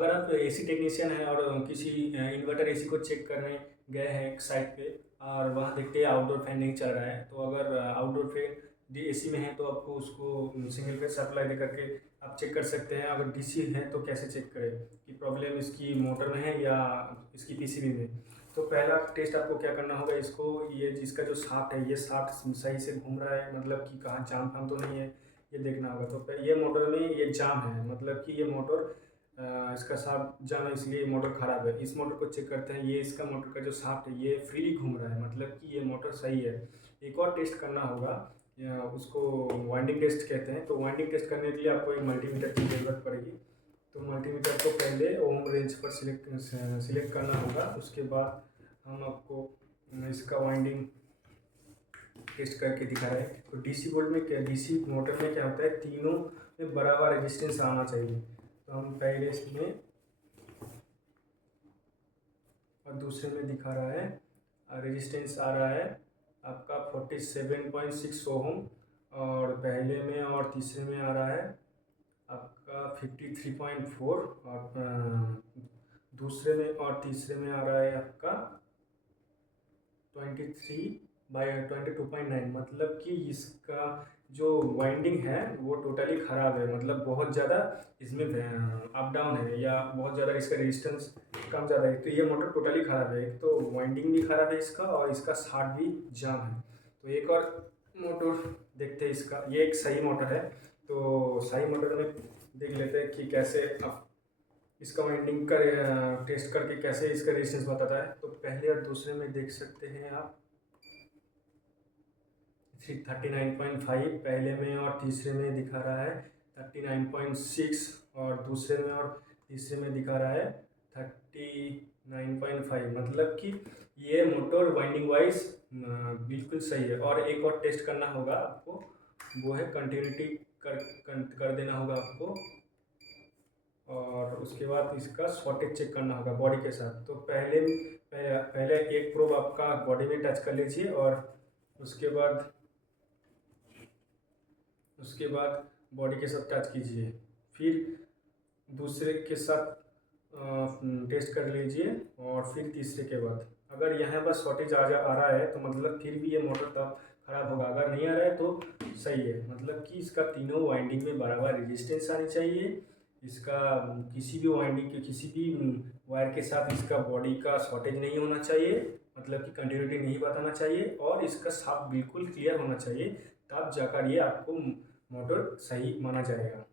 अगर आप AC technician हैं और किसी इन्वर्टर एसी को चेक करने गए हैं एक साइट पे और वहाँ देखते हैं आउटडोर फैन नहीं चल रहा है, तो अगर आउटडोर फैन एसी में है तो आपको उसको सिंगल फेज सप्लाई दे करके आप चेक कर सकते हैं। अगर डीसी है तो कैसे चेक करें कि प्रॉब्लम इसकी मोटर में है या इसकी पीसीबी में। तो पहला टेस्ट आपको क्या करना होगा, इसको ये जिसका जो शाफ्ट है ये शाफ्ट सही से घूम रहा है, मतलब कि कहाँ जाम फाम तो नहीं है, ये देखना होगा। तो ये मोटर में ये जाम है, मतलब कि ये मोटर इसका शाफ्ट जाम है, इसलिए मोटर ख़राब है। इस मोटर को चेक करते हैं, ये इसका मोटर का जो शाफ्ट है ये फ्रीली घूम रहा है, मतलब कि ये मोटर सही है। एक और टेस्ट करना होगा, उसको वाइंडिंग टेस्ट कहते हैं। तो वाइंडिंग टेस्ट करने के लिए आपको एक मल्टीमीटर की ज़रूरत पड़ेगी। तो मल्टीमीटर को पहले ओम रेंज पर सिलेक्ट करना होगा। उसके बाद हम आपको इसका वाइंडिंग टेस्ट करके दिखा रहे हैं। तो डीसी वोल्ट में क्या, डीसी मोटर में क्या होता है, तीनों में बराबर रेजिस्टेंस आना चाहिए। तो हम पहले इसमें और दूसरे में दिखा रहा है रेजिस्टेंस आ रहा है आपका 47.6 ओम, और पहले में और तीसरे में आ रहा है आपका 53.4, और दूसरे में और तीसरे में आ रहा है आपका 22.9। मतलब कि इसका जो वाइंडिंग है वो टोटली ख़राब है, मतलब बहुत ज़्यादा इसमें अप डाउन है या बहुत ज़्यादा इसका रेजिस्टेंस कम ज़्यादा है। तो ये मोटर टोटली ख़राब है, एक तो वाइंडिंग भी ख़राब है इसका और इसका शाफ्ट भी जाम है। तो एक और मोटर देखते हैं इसका, ये एक सही मोटर है। तो सही मोटर में देख लेते हैं कि कैसे आप इसका वाइंडिंग का टेस्ट करके कैसे इसका रेजिस्टेंस बताता है। तो पहले और दूसरे में देख सकते हैं आप 39.5 पहले में और तीसरे में दिखा रहा है 39.6, और दूसरे में और तीसरे में दिखा रहा है 39.5। मतलब कि ये मोटर वाइंडिंग वाइज बिल्कुल सही है। और एक और टेस्ट करना होगा आपको, वो है कंटिन्यूटी कर देना होगा आपको, और उसके बाद इसका शॉर्टेज चेक करना होगा बॉडी के साथ। तो पहले एक प्रोब आपका बॉडी में टच कर लीजिए, और उसके बाद बॉडी के साथ टच कीजिए, फिर दूसरे के साथ टेस्ट कर लीजिए, और फिर तीसरे के बाद अगर यहाँ बस शॉर्टेज आ रहा है तो मतलब फिर भी ये मोटर तब ख़राब होगा। अगर नहीं आ रहा है तो सही है, मतलब कि इसका तीनों वाइंडिंग में बराबर रेजिस्टेंस आनी चाहिए। इसका किसी भी वाइंडिंग के किसी भी वायर के साथ इसका बॉडी का शॉर्टेज नहीं होना चाहिए, मतलब कि कंटिन्यूटी नहीं बताना चाहिए, और इसका शाफ्ट बिल्कुल क्लियर होना चाहिए, तब जाकर ये आपको मोटर सही माना जाएगा।